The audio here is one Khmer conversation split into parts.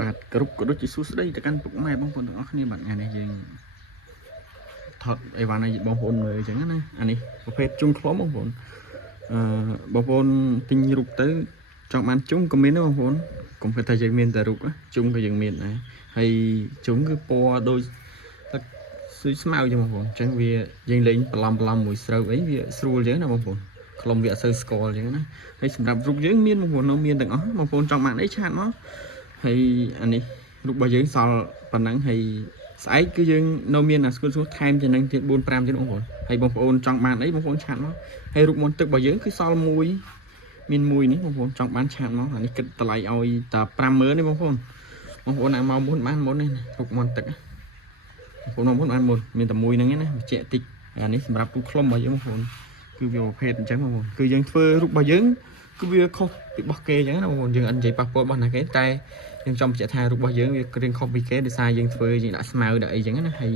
បាទគ្រប់ក៏ដូចជាសួស្ដីទៅកាន់ពុកម៉ែបងប្អូនទាំងអស់គ្នាបាទថ្ងៃនេះយើងថតអីវ៉ាន់ឲ្យបងប្អូនមើលអញ្ចឹងណាអានេះប្រភេទជុំខ្លំបងប្អូនបងប្អូនទិញរូបទៅចង់បានជុំក៏មានដែរបងប្អូនកុំគិតថាយើងមានតែរូបជុំក៏យើងមានដែរហើយជុំគឺពណ៌ដូចទឹកស៊ុយស្មៅចឹងបងប្អូនអញ្ចឹងវាយើងលេងបន្លំមួយស្រូវអីវាស្រួលចឹងណាបងប្អូនខ្លំវាអត់សូវស្គាល់ចឹងណាហើយសម្រាប់រូបយើងមានបងប្អូននៅមានទាំងអស់បងប្អូនចង់បានអីឆាតមកហើយអានេះរូបរបស់យើងសល់ប៉ុណ្ណឹងហើយស្អែកគឺយើងនៅមានអាស្គូលសួរថែមចំណេញទៀត4 5ទៀតបងប្អូនហើយបងប្អូនចង់បានអីបងប្អូនឆាតមកហើយរូបមន្តទឹករបស់យើងគឺសល់មួយមានមួយនេះបងប្អូនចង់បានឆាតមកអានេះគិតតម្លៃឲ្យតែ50000ទេបងប្អូនអាចមកមុនបានមុននេះរូបមន្តទឹកបងប្អូនបានមុនមានតែមួយហ្នឹងណាបញ្ជាក់តិចអានេះសម្រាប់ពូខ្លុំរបស់យើងបងប្អូនគឺវាប្រភេទអញ្ចឹងបងប្អូនគឺយើងធ្វើរូបរបស់យើងគឺវាខុសពីរបស់គេអញ្ចឹងណាបងប្អូនយើងអត់និយាយប៉ះពាល់របស់ណាគេតែយើងចង់បញ្ជាក់ថារូបរបស់យើងវារៀងខុសពីគេដោយសារយើងធ្វើយើងដាក់ស្មៅដាក់អីចឹងណាហើយ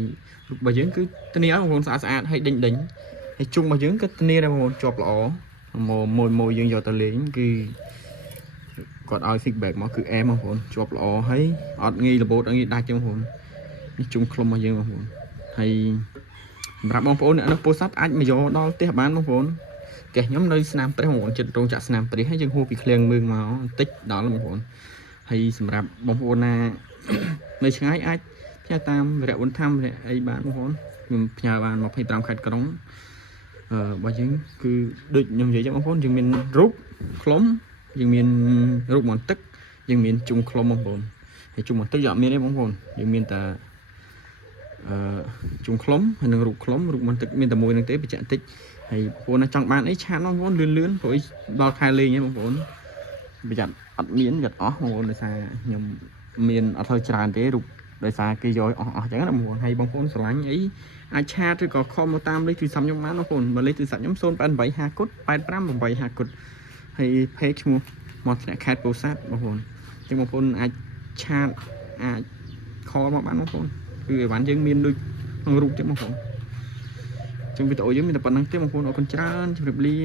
រូបរបស់យើងគឺធានាឲ្យបងប្អូនស្អាតហើយដេញហើយជុំរបស់យើងក៏ធានាដែរបងប្អូនជាប់ល្អមួយយើងយកទៅលេងគឺគាត់ឲ្យ feedback មកគឺអែមបងប្អូនជាប់ល្អហើយអត់ងាយរបូតអត់ងាយដាច់ចឹងបងប្អូននេះជុំខ្លុំរបស់យើងបងប្អូនហើយសម្រាប់បងប្អូនអ្នកនៅពោធិ៍សាត់អាចមកយកដល់ផ្ទះបានបងប្អូនផ្ទះខ្ញុំនៅស្នាមព្រះបងប្អូនចិត្តរោងចក្រស្នាមព្រះហើយយើងហួសពីឃ្លាំងមឿងមកបន្តិចដល់បងប្អូនហើយសម្រាប់បងប្អូនណានៅឆ្ងាយអាចផ្ញើតាមវិរៈវុនធម្មវិរៈអីបានបងប្អូនខ្ញុំផ្ញើបាន25ខេត្តក្រុងរបស់យើងគឺដូចខ្ញុំនិយាយចឹងបងប្អូនយើងមានរូបខ្លុំយើងមានរូបមន្តទឹកយើងមានជុំខ្លុំបងប្អូនហើយជុំមន្តទឹកយើងអត់មានទេបងប្អូនយើងមានតែជុំខ្លុំហើយនឹងរូបខ្លុំរូបមន្តទឹកមានតែមួយនឹងទេបញ្ជាក់តិចហើយបងប្អូនណាចង់បានអីឆាតបងប្អូនលឿនព្រោះដល់ខែលេងហ្នឹងបងប្អូនប្រយ័ត្នអត់មានវាអស់បងប្អូនដោយសារខ្ញុំមានអត់ទៅច្រើនទេរូបដោយសារគេយកអស់ចឹងណាបងប្អូនហើយបងប្អូនស្រឡាញ់អីអាចឆាតឬក៏ខមមកតាមលេខទូរស័ព្ទខ្ញុំបានបងប្អូនបើលេខទូរស័ព្ទខ្ញុំ08850 8588ហើយ page ឈ្មោះមកធ្លាក់ខេត្តពោធិ៍សាត់បងប្អូនអញ្ចឹងបងប្អូនអាចឆាតអាចខលមកបានបងប្អូនគឺអីវ៉ាន់យើងមានដូចក្នុងរូបចឹងបងប្អូនអញ្ចឹងវីដេអូយើងមានតែប៉ុណ្្នឹងទេបងប្អូនអរគុណច្រើនជម្រាបលា